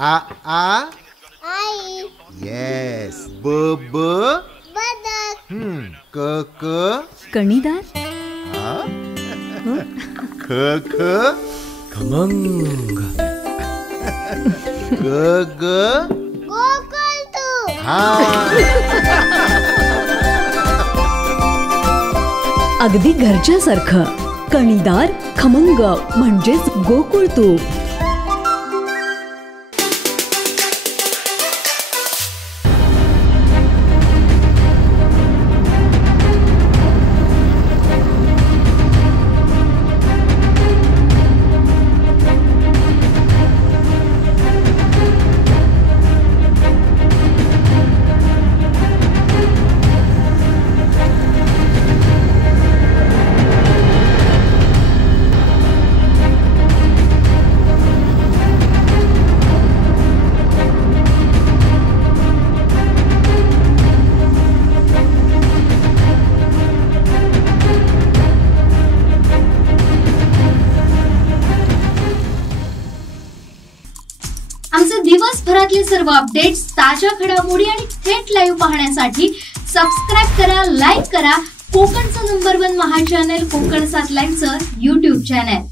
आ आ आई. Yes. ब ब बदक. क क कणीदार. ख ख खमंग. ग ग गोकुळतू. हा. अगदी घरच्यासारखं. कणीदार खमंग म्हणजेच गोकुळ तूप. आमचे दिवसभरातले सर्व अपडेट्स, ताज्या घडामोडी आणि थेट लाईव्ह पाहण्यासाठी सबस्क्राईब करा, लाईक करा कोकणचं नंबर 1 महा चॅनल कोकण 7 लाईव्हचं YouTube चॅनल.